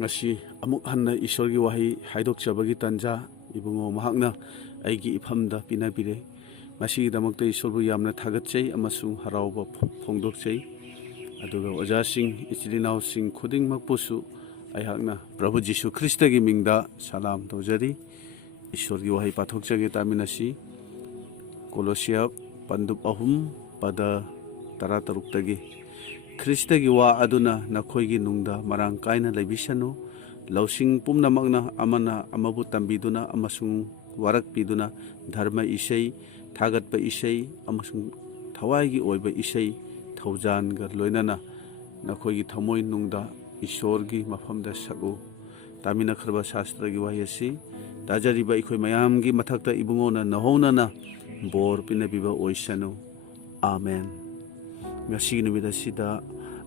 ngasi amuk hanna ishorgi wahi haidokchabagi tanja ibungo mahakna aigi ifamda pinabire masigidamagta ishorbu yamna thagatchai amasung harauba phongdokchai aduga ojasing ichilinausing khudingmakpusu aihakna Prabhu Jisu Kristagi mingda salam tawjari ishorgi wahi pathokchage taminasi Kolosiya pandub ahum pada tarataruk Kristagi wa aduna nakhoigi nungda marang kaina leibisanu lausing pumnamakna amana amabu tambiduna amasung warak piduna dharma isai thagatpa isai amasung thawaigi oiba isai thaujan gar loinana nakhoigi thamoi nungda ishorgi mafamda sagu tamina kharba shastragi wayasi dajariba ikhoi mayamgi mathakta ibungona nahonana bor pinabiba oisanu amen ngasi numida sida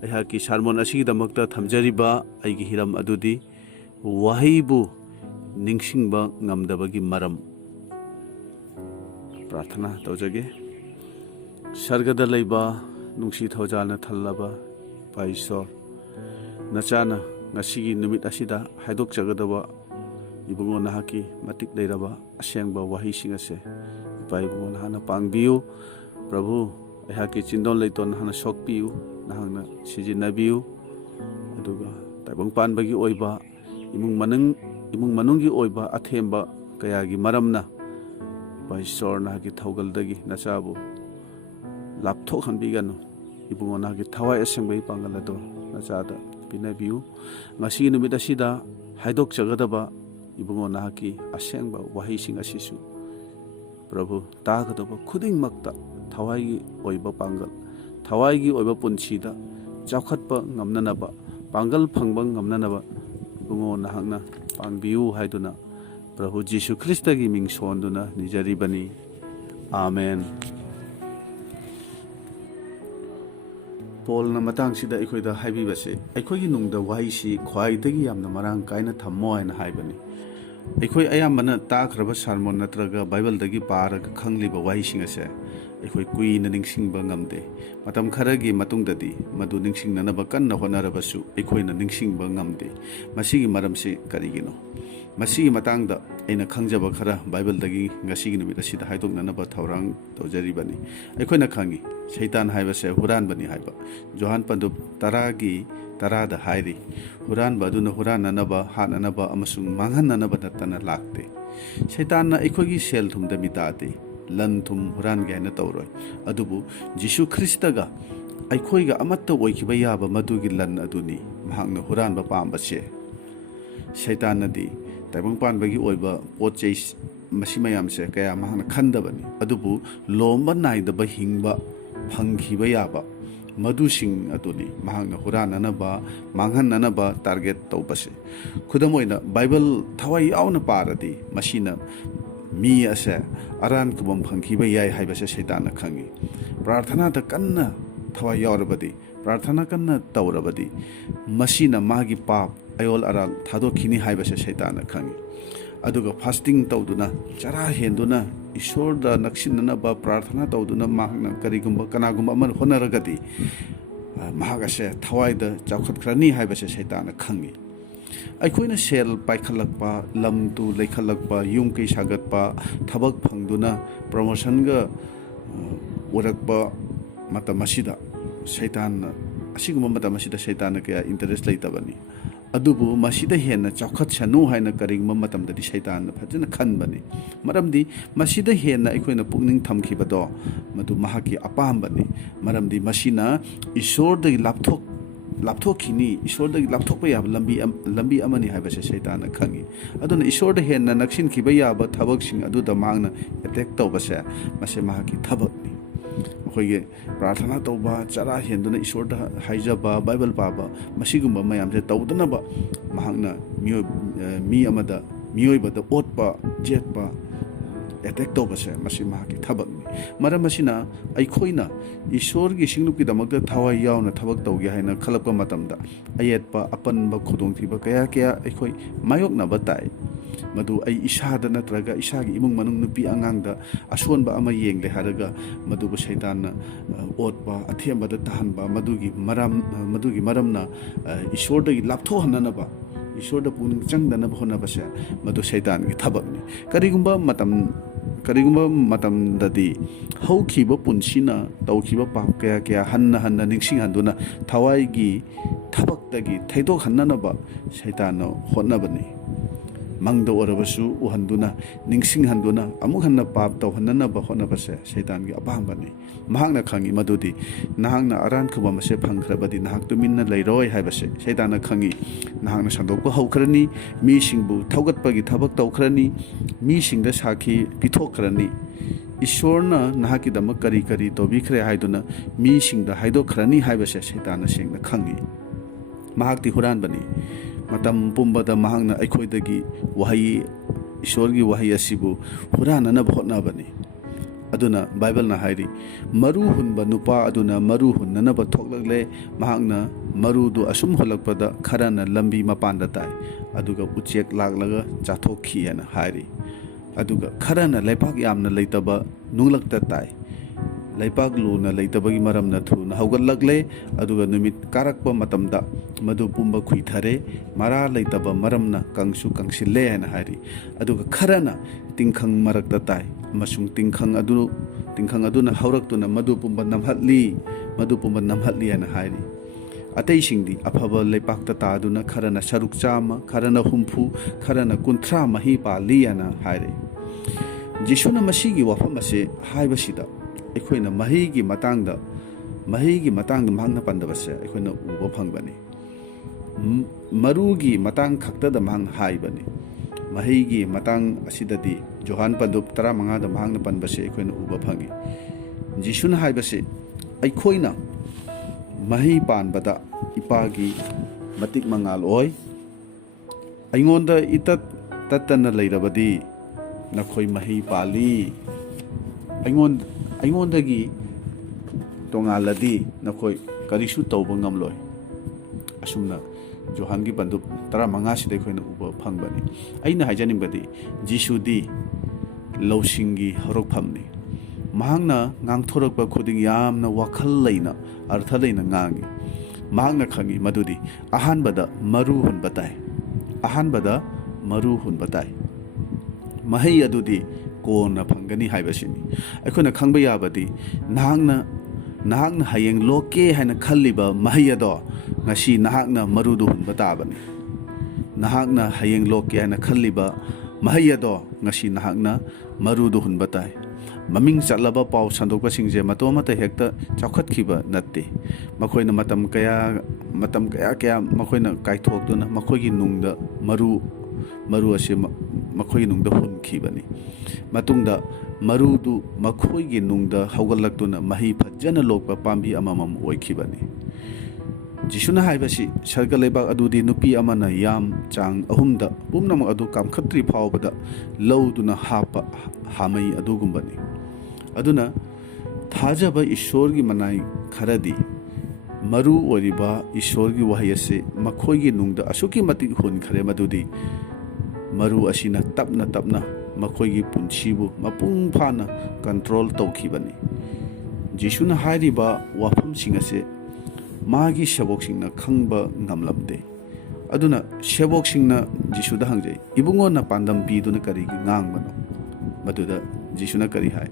ayhaki sermon asigidamakta thamjariba aigi hiram adudi wahibu ningsingba ngamdabagi maram प्रार्थना तौजगे सर्गदा लैबा नुंसी थौजाना थल्लबा पाइसोर नचाना ngasiगी numit asida haidok jagadaba ibungo nahaki matik leiraba asyangba wahising ase ibungo nahana pangbiu prabhu ayhaki chindon leiton hana sokpiu nahangna sijinabiu aduga taibang panbagi oiba imung manunggi oiba athemba kayagi maramna Paisor nahagi thaugal-dagi nasabu lapthok hanbiganu ibungo nahagi thawai asengbai pangalado nasada pinabiu ngasi numit asida haidok jagadaba ibungo nahagi asengba wahising asisu Prabhu tagadaba khudingmakta thawai oiba pangal thawai gi oiba punsida chawkhatpa ngamnanaba pangal phangba ngamnanaba ibungo nahakna pangbiu haiduna Prabhu Jisu Kristagi ming sonduna nijaribani amen Paul na matang sida ikhoida haibibase aikhoigi nungda wahisi khwaidagi yamna marang kaina thammo haina haibani aikhoi ayambana takraba sermon natraga bible dagi paraga khangliba wahising ase aikhoi kuina ningsingba ngamde matam kharagi matungdadi madu ningsingnanaba kanna honarabasu aikhoina ningsingba ngamde masigi maramse karigino masigi matangda aina khangjaba khara bible dagi ngasigi numit asida haidoknanaba thaurang tawjaribani aikhoina khangi satan haibase huranbani haiba johan pandub taragi tarada hairi huranba aduna hurananaba hananaba amasung manghananaba natana lakte satan na aikhogi sel thumda mitade lan thum huran gaina tawroi adubu Jisu Kristaga aikhoiga amatta oikiba yaba madugi lan aduni mahakna huranba pambase satan nadi taibang panbagi oiba potchei masimayamse kaya mahana khandabani adubu lomba naidaba hingba phangkhiba yaba madusing aduni mahakna hurananaba manghananaba target tawbase khudamoina bible thawai yauna paradi masina mi ase aran kubam phangkhiba yai haibase satan na khangi prarthana ta kanna thawai yaurabadi prarthana kanna tawrabadi masina magi pap ayol aral thadokini haibase satan na khangi aduga fasting tawduna chara henduna ishorda naksinna ba prarthana tawduna mahna karigumba kanagumba man honaragadi mahagase thawaida chawkhatkrani haibase satan na khangi aikhoina sel paikhalakpa lamtu leikhalakpa yumkei sagatpa thabak phangduna promotion ga urakpa matamasida satan asiguma matamasida satan kaya interest leitabani adubu masida henna chawkhat sanu haina karingma matamdadi satan phajana khanbani maramdi masida henna aikhoina pukning thamkhibado madu mahaki apambani maramdi masina ishordagi lapthokini ishordagi lapthokpa yaba lambi amani haibase satan khangi aduna ishorda henna naksin khiba yaba thabaksing aduda mangna attack tawbase mase mahaki thabakni khoige प्रार्थना तौबा चरा हेंदुना ईश्वरदा हाइजबा Bible पाबा मसिगुम्बा मयामसे तौदनबा महांगना मी अमदा मियोइबदा ओटपा जेटपा attack तौबसे मसि महाकी थबकनि मरमसिना आइखोइना ईश्वरगी सिंगनुकी दमकदा थवाइ यावना थबक तौगे हाइना खलपका मतमदा अयेतपा अपनबा खुदोंथिबा कया कया आइखोइ मायोकनाबा ताइ madu ay isada natraga isagi imung manung nupi angangda asonba ama yengle haraga madubu shaitan otba athemba da tahanba madugi maramna ishordagi laptho hananaba ꯏꯁꯣꯔꯗ ꯄꯨꯛꯅꯤꯡ ꯆꯪꯗꯅꯕ ꯍꯣꯠꯅꯕꯁꯦ ꯃꯗꯨ ꯁꯩꯇꯥꯟꯒꯤ ꯊꯕꯛꯅꯤ ꯀꯔꯤꯒꯨꯝꯕ ꯃꯇꯝꯗꯗꯤ ꯍꯧꯈꯤꯕ ꯄꯨꯟꯁꯤꯅ ꯇꯧꯈꯤꯕ ꯄꯥꯞ ꯀꯌꯥ ꯍꯟꯅ ꯅꯤꯡꯁꯤꯡꯍꯟꯗꯨꯅ ꯊꯋꯥꯏꯒꯤ ꯊꯕꯛꯇꯒꯤ ꯊꯩꯗꯣꯛꯍꯟꯅꯅꯕ ꯁꯩꯇꯥꯟꯅ ꯍꯣꯠꯅꯕꯅꯤ ꯃꯪꯗ ꯑꯣꯏꯔꯕꯁꯨ ꯎꯍꯟꯗꯨꯅ ꯅꯤꯡꯁꯤꯡꯍꯟꯗꯨꯅ ꯑꯃꯨꯛ ꯍꯟꯅ ꯄꯥꯞ ꯇꯧꯍꯟꯅꯅꯕ ꯍꯣꯠꯅꯕꯁꯦ ꯁꯩꯇꯥꯟꯒꯤ ꯑꯄꯥꯝꯕꯅꯤ ꯃꯍꯥꯛꯅ ꯈꯪꯉꯤ ꯃꯗꯨꯗꯤ ꯅꯍꯥꯛꯅ ꯑꯔꯥꯟꯈꯨꯕ ꯑꯃꯁꯦ ꯐꯪꯈ꯭ꯔꯕꯗꯤ ꯅꯍꯥꯛ ꯇꯨꯃꯤꯟꯅ ꯂꯩꯔꯣꯏ ꯍꯥꯏꯕꯁꯦ ꯁꯩꯇꯥꯟꯅ ꯈꯪꯉꯤ ꯅꯍꯥꯛꯅ ꯁꯟꯗꯣꯛꯄ ꯍꯧꯈ꯭ꯔꯅꯤ ꯃꯤꯁꯤꯡꯕꯨ ꯊꯧꯒꯠꯄꯒꯤ ꯊꯕꯛ ꯇꯧꯈ꯭ꯔꯅꯤ ꯃꯤꯁꯤꯡꯗ ꯁꯥꯈꯤ ꯄꯤꯊꯣꯛꯈ꯭ꯔꯅꯤ ꯏꯁꯣꯔꯅ ꯅꯍꯥꯛꯀꯤꯗꯃꯛ ꯀꯔꯤ ꯇꯧꯕꯤꯈ꯭ꯔꯦ ꯍꯥꯏꯗꯨꯅ ꯃꯤꯁꯤꯡꯗ ꯍꯥꯏꯗꯣꯛꯈ꯭ꯔꯅꯤ ꯍꯥꯏꯕꯁꯦ ꯁꯩꯇꯥꯟꯅ ꯁꯦꯡꯅ ꯈꯪꯉꯤ ꯃꯍꯥꯛꯇꯤ ꯍꯨꯔꯥꯟꯕꯅꯤ ꯃꯇꯝ ꯄꯨꯝꯕꯗ ꯃꯍꯥꯛꯅ ꯑꯩꯈꯣꯏꯗꯒꯤ ꯏꯁꯣꯔꯒꯤ ꯋꯥꯍꯩ ꯑꯁꯤꯕꯨ ꯍꯨꯔꯥꯟꯅꯅꯕ ꯍꯣꯠꯅꯕꯅꯤ ꯑꯗꯨꯅ ꯕꯥꯏꯕꯜꯅ ꯍꯥꯏꯔꯤ ꯃꯔꯨ ꯍꯨꯟꯕ ꯅꯨꯄꯥ ꯑꯗꯨꯅ ꯃꯔꯨ ꯍꯨꯟꯅꯅꯕ ꯊꯣꯛꯂꯛꯂꯦ ꯃꯍꯥꯛꯅ ꯃꯔꯨꯗꯨ ꯑꯁꯨꯝ ꯍꯨꯜꯂꯛꯄꯗ ꯈꯔꯅ ꯂꯝꯕꯤ ꯃꯄꯥꯟꯗ ꯇꯥꯏ ꯑꯗꯨꯒ ꯎꯆꯦꯛ ꯂꯥꯛꯂꯒ ꯆꯥꯊꯣꯛꯈꯤ ꯍꯥꯏꯅ ꯍꯥꯏꯔꯤ ꯑꯗꯨꯒ ꯈꯔꯅ ꯂꯩꯄꯥꯛ ꯌꯥꯝꯅ ꯂꯩꯇꯕ ꯅꯨꯡꯂꯛꯇ ꯇꯥꯏ ꯂꯩꯄꯥꯛ ꯂꯨꯅ ꯂꯩꯇꯕꯒꯤ ꯃꯔꯝꯅ ꯊꯨꯅ ꯍꯧꯒꯠꯂꯛꯂꯦ ꯑꯗꯨꯒ ꯅꯨꯃꯤꯠ ꯀꯥꯔꯛꯄ ꯃꯇꯝꯗ ꯃꯗꯨ ꯄꯨꯝꯕ ꯈꯨꯏꯊꯔꯦ ꯃꯔꯥ ꯂꯩꯇꯕ ꯃꯔꯝꯅ ꯀꯪꯁꯤꯜꯂꯦ ꯍꯥꯏꯅ ꯍꯥꯏꯔꯤ ꯑꯗꯨꯒ ꯈꯔꯅ ꯇꯤꯡꯈꯪ ꯃꯔꯛꯇ ꯇꯥꯏ ꯑꯃꯁꯨꯡ ꯇꯤꯡꯈꯪ ꯑꯗꯨꯅ ꯍꯧꯔꯛꯇꯨꯅ ꯃꯗꯨ ꯄꯨꯝꯕ ꯅꯝꯍꯠꯂꯤ ꯍꯥꯏꯅ ꯍꯥꯏꯔꯤ ꯑꯇꯩꯁꯤꯡꯗꯤ ꯑꯐꯕ ꯂꯩꯄꯥꯛꯇ ꯇꯥꯗꯨꯅꯈꯔꯅ ꯁꯔꯨꯛ 100 ꯈꯔꯅ 60 ꯈꯔꯅ 100 ꯃꯍꯩ ꯄꯥꯜꯂꯤ ꯍꯥꯏꯅ ꯍꯥꯏꯔꯤ ꯖꯤꯁꯨꯅ ꯃꯁꯤꯒꯤ ꯋꯥꯐꯝ ꯑꯁꯤ ꯍꯥꯏꯕꯁꯤꯗ ꯑꯩꯈꯣꯏꯅ ꯃꯍꯩꯒꯤ ꯃꯇꯥꯡꯗ ꯃꯍꯥꯛꯅ ꯄꯟꯗꯕꯁꯦ ꯑꯩꯈꯣꯏꯅ ꯎꯕ ꯐꯪꯕꯅꯤ ꯃꯔꯨꯒꯤ ꯃꯇꯥꯡ ꯈꯛꯇꯗ ꯃꯍꯥꯛꯅ ꯍꯥꯏꯕꯅꯤ ꯃꯍꯩꯒꯤ ꯃꯇꯥꯡ ꯑꯁꯤꯗꯗꯤ ꯌꯣꯍꯥꯟ ꯄꯟꯗꯨꯞ 15ꯗ ꯃꯍꯥꯛꯅ ꯄꯟꯕꯁꯦ ꯑꯩꯈꯣꯏꯅ ꯎꯕ ꯐꯪꯉꯤ ꯖꯤꯁꯨꯅ ꯍꯥꯏꯕꯁꯤ ꯑꯩꯈꯣꯏꯅ ꯃꯍꯩ ꯄꯥꯟꯕꯗ ꯏꯄꯥꯒꯤ ꯃꯇꯤꯛ ꯃꯉꯥꯜ ꯑꯣꯏ ꯑꯩꯉꯣꯟꯗ ꯏꯇꯠ ꯇꯠꯇꯅ ꯂꯩꯔꯕꯗꯤ ꯅꯈꯣꯏ ꯃꯍꯩ ꯄꯥꯜꯂꯤ ꯑꯩꯉꯣꯟꯗꯒꯤ ꯇꯣꯉꯥꯜꯂꯗꯤ ꯅꯈꯣꯏ ꯀꯔꯤꯁꯨ ꯇꯧꯕ ꯉꯝꯂꯣꯏ ꯑꯁꯨꯝꯅ ꯌꯣꯍꯥꯟꯒꯤ ꯄꯟꯗꯨꯞ 15ꯁꯤꯗ ꯑꯩꯈꯣꯏꯅ ꯎꯕ ꯐꯪꯕꯅꯤ ꯑꯩꯅ ꯍꯥꯏꯖꯅꯤꯡꯕꯗꯤ ꯖꯤꯁꯨꯗꯤ ꯂꯧꯁꯤꯡꯒꯤ ꯍꯧꯔꯛꯐꯝꯅꯤ ꯃꯍꯥꯛꯅ ꯉꯥꯡꯊꯣꯔꯛꯄ ꯈꯨꯗꯤꯡ ꯌꯥꯝꯅ ꯋꯥꯈꯜ ꯂꯩꯅ ꯑꯔꯊ ꯂꯩꯅ ꯉꯥꯡꯉꯤ ꯃꯍꯥꯛꯅ ꯈꯪꯉꯤ ꯃꯗꯨꯗꯤ ꯑꯍꯥꯟꯕꯗ ꯃꯔꯨ ꯍꯨꯟꯕ ꯇꯥꯏ ꯃꯍꯩ ꯑꯗꯨꯗꯤ ꯀꯣꯟꯅ ꯐꯪꯒꯅꯤ ꯍꯥꯏꯕꯁꯤꯅꯤ ꯑꯩꯈꯣꯏꯅ ꯈꯪꯕ ꯌꯥꯕꯗꯤ ꯅꯍꯥꯛꯅ ꯍꯌꯦꯡ ꯂꯣꯛꯀꯦ ꯍꯥꯏꯅ ꯈꯜꯂꯤꯕ ꯃꯍꯩ ꯑꯗꯣ ꯉꯁꯤ ꯅꯍꯥꯛꯅ ꯃꯔꯨꯗꯨ ꯍꯨꯟꯕ ꯇꯥꯕꯅꯤ ꯅꯍꯥꯛꯅ ꯍꯌꯦꯡ ꯂꯣꯛꯀꯦ ꯍꯥꯏꯅ ꯈꯜꯂꯤꯕ ꯃꯍꯩ ꯑꯗꯣ ꯉꯁꯤ ꯅꯍꯥꯛꯅ ꯃꯔꯨꯗꯨ ꯍꯨꯟꯕ ꯇꯥꯏ ꯃꯃꯤꯡ ꯆꯠꯂꯕ ꯄꯥꯎ ꯁꯟꯗꯣꯛꯄꯁꯤꯡꯁꯦ ꯃꯇꯣꯝ ꯑꯃꯠꯇ ꯍꯦꯛꯇ ꯆꯥꯎꯈꯠꯈꯤꯕ ꯅꯠꯇꯦ ꯃꯈꯣꯏꯅ ꯃꯇꯝ ꯀꯌꯥ ꯃꯈꯣꯏꯅ ꯀꯥꯏꯊꯣꯛꯇꯨꯅ ꯃꯈꯣꯏꯒꯤ ꯅꯨꯡꯗ ꯃꯔꯨ ꯑꯁꯤ ꯃꯈꯣꯏꯒꯤ ꯅꯨꯡꯗ ꯍꯨꯟꯈꯤꯕꯅꯤ ꯃꯇꯨꯡꯗ ꯃꯔꯨꯗꯨ ꯃꯈꯣꯏꯒꯤ ꯅꯨꯡꯗ ꯍꯧꯒꯠꯂꯛꯇꯨꯅ ꯃꯍꯩ ꯐꯖꯅ ꯂꯣꯛꯄ ꯄꯥꯝꯕꯤ ꯑꯃꯃꯝ ꯑꯣꯏꯈꯤꯕꯅꯤ ꯖꯤꯁꯨꯅ ꯍꯥꯏꯕꯁꯤ ꯁꯔꯒ ꯂꯩꯕꯥꯛ ꯑꯗꯨꯗꯤ ꯅꯨꯄꯤ ꯑꯃꯅ ꯌꯥꯝ ꯆꯥꯡ 3ꯗ ꯄꯨꯝꯅꯃꯛ ꯑꯗꯨ ꯀꯥꯝꯈꯠꯇ꯭ꯔꯤ ꯐꯥꯎꯕꯗ ꯂꯧꯗꯨꯅ ꯍꯥꯞꯄ ꯍꯥꯃꯩ ꯑꯗꯨꯒꯨꯝꯕꯅꯤ ꯑꯗꯨꯅ ꯊꯥꯖꯕ ꯏꯁꯣꯔꯒꯤ ꯃꯅꯥꯏ ꯈꯔꯗꯤ ꯃꯔꯨ ꯑꯣꯏꯔꯤꯕ ꯏꯁꯣꯔꯒꯤ ꯋꯥꯍꯩ ꯑꯁꯤ ꯃꯈꯣꯏꯒꯤ ꯅꯨꯡꯗ ꯑꯁꯨꯛꯀꯤ ꯃꯇꯤꯛ ꯍꯨꯟꯈ꯭ꯔꯦ ꯃꯗꯨꯗꯤ ꯃꯔꯨ ꯑꯁꯤꯅ ꯇꯞꯅ ꯃꯈꯣꯏꯒꯤ ꯄꯨꯟꯁꯤꯕꯨ ꯃꯄꯨꯡ ꯐꯥꯅ ꯀꯟꯇ꯭ꯔꯣꯜ ꯇꯧꯈꯤꯕꯅꯤ ꯖꯤꯁꯨꯅ ꯍꯥꯏꯔꯤꯕ ꯋꯥꯐꯝꯁꯤꯡ ꯑꯁꯤ ꯃꯥꯒꯤ ꯁꯦꯕꯣꯛꯁꯤꯡꯅ ꯈꯪꯕ ꯉꯝꯂꯝꯗꯦ ꯑꯗꯨꯅ ꯁꯦꯕꯣꯛꯁꯤꯡꯅ ꯖꯤꯁꯨꯗ ꯍꯪꯖꯩ ꯏꯕꯨꯡꯉꯣꯅ ꯄꯥꯟꯗꯝ ꯄꯤꯗꯨꯅ ꯀꯔꯤꯒꯤ ꯉꯥꯡꯕꯅꯣ ꯃꯗꯨꯗ ꯖꯤꯁꯨꯅ ꯀꯔꯤ ꯍꯥꯏ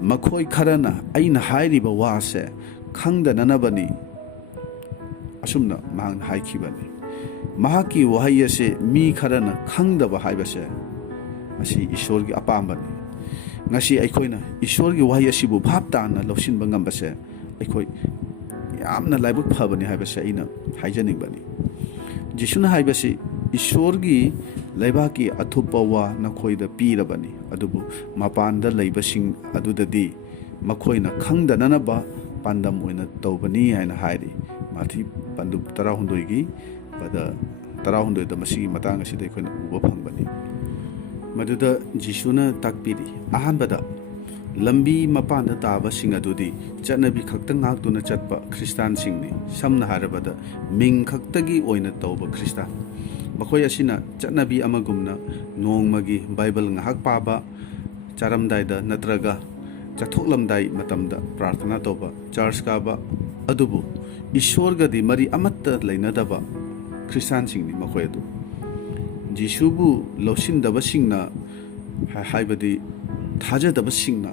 ꯃꯈꯣꯏ ꯈꯔꯅ ꯑꯩꯅ ꯍꯥꯏꯔꯤꯕ ꯋꯥꯁꯦ ꯈꯪꯗꯅꯅꯕꯅꯤ ꯑꯁꯨꯝꯅ ꯃꯍꯥꯛꯅ ꯍꯥꯏꯈꯤꯕꯅꯤ ꯃꯍꯥꯛꯀꯤ ꯋꯥꯍꯩ ꯑꯁꯤ ꯃꯤ ꯈꯔꯅ ꯈꯪꯗꯕ ꯍꯥꯏꯕꯁꯦ ꯃꯁꯤ ꯏꯁꯣꯔꯒꯤ ꯑꯄꯥꯝꯕꯅꯤ ꯉꯁꯤ ꯑꯩꯈꯣꯏꯅ ꯏꯁꯣꯔꯒꯤ ꯋꯥꯍꯩ ꯑꯁꯤꯕꯨ ꯚꯥꯞ ꯇꯥꯅ ꯂꯧꯁꯤꯟꯕ ꯉꯝꯕꯁꯦ ꯑꯩꯈꯣꯏ ꯌꯥꯝꯅ ꯂꯥꯏꯕꯛ ꯐꯕꯅꯤ ꯍꯥꯏꯕꯁꯦ ꯑꯩꯅ ꯍꯥꯏꯖꯅꯤꯡꯕꯅꯤ ꯖꯤꯁꯨꯅ ꯍꯥꯏꯕꯁꯤ ꯏꯁꯣꯔꯒꯤ ꯂꯩꯕꯥꯛꯀꯤ ꯑꯊꯨꯞꯄ ꯋꯥ ꯅꯈꯣꯏꯗ ꯄꯤꯔꯕꯅꯤ ꯑꯗꯨꯕꯨ ꯃꯄꯥꯟꯗ ꯂꯩꯕꯁꯤꯡ ꯑꯗꯨꯗꯗꯤ ꯃꯈꯣꯏꯅ ꯈꯪꯗꯅꯅꯕ ꯄꯥꯟꯗꯝ ꯑꯣꯏꯅ ꯇꯧꯕꯅꯤ ꯍꯥꯏꯅ ꯍꯥꯏꯔꯤ ꯃꯊꯤ ꯄꯟꯗꯨꯞ 16ꯗ ꯃꯁꯤꯒꯤ ꯃꯇꯥꯡ ꯑꯁꯤꯗ ꯑꯩꯈꯣꯏꯅ ꯎꯕ ꯐꯪꯕꯅꯤ ꯃꯗꯨꯗ ꯖꯤꯁꯨꯅ ꯇꯥꯛꯄꯤꯔꯤ ꯑꯍꯥꯟꯕꯗ ꯂꯝꯕꯤ ꯃꯄꯥꯟꯗ ꯇꯥꯕꯁꯤꯡ ꯑꯗꯨꯗꯤ ꯆꯠꯅꯕꯤ ꯈꯛꯇ ꯉꯥꯛꯇꯨꯅ ꯆꯠꯄ ꯈ꯭ꯔꯤꯁꯇꯥꯟꯁꯤꯡꯅꯤ ꯁꯝꯅ ꯍꯥꯏꯔꯕꯗ ꯃꯤꯡ ꯈꯛꯇꯒꯤ ꯑꯣꯏꯅ ꯇꯧꯕ ꯈ꯭ꯔꯤꯁꯇꯥꯟ ꯃꯈꯣꯏ ꯑꯁꯤꯅ ꯆꯠꯅꯕꯤ ꯑꯃꯒꯨꯝꯅ ꯅꯣꯡꯃꯒꯤ ꯕꯥꯏꯕꯜ ꯉꯥꯏꯍꯥꯛ පාꯕ ꯆꯥꯔꯝꯗꯥꯏꯗ ꯅꯠꯇ꯭ꯔꯒ ꯆꯠꯊꯣꯛꯂꯝꯗꯥꯏ ꯃꯇꯝꯗ ꯄ꯭ꯔꯥꯔꯊꯅꯥ ꯇꯧꯕ ꯆꯔꯆ ꯀꯥꯕ ꯑꯗꯨꯕꯨ ꯏꯁꯣꯔꯒꯗꯤ ꯃꯔꯤ ꯑꯃꯠꯇ ꯂꯩꯅꯗꯕ ꯈ꯭ꯔꯤꯁꯇꯥꯟꯁꯤꯡꯅꯤ ꯃꯈꯣꯏ ꯑꯗꯨ ꯖꯤꯁꯨꯕꯨ ꯂꯧꯁꯤꯟꯗꯕꯁꯤꯡꯅ ꯍꯥꯏꯕꯗꯤ ꯊꯥꯖꯗꯕꯁꯤꯡꯅ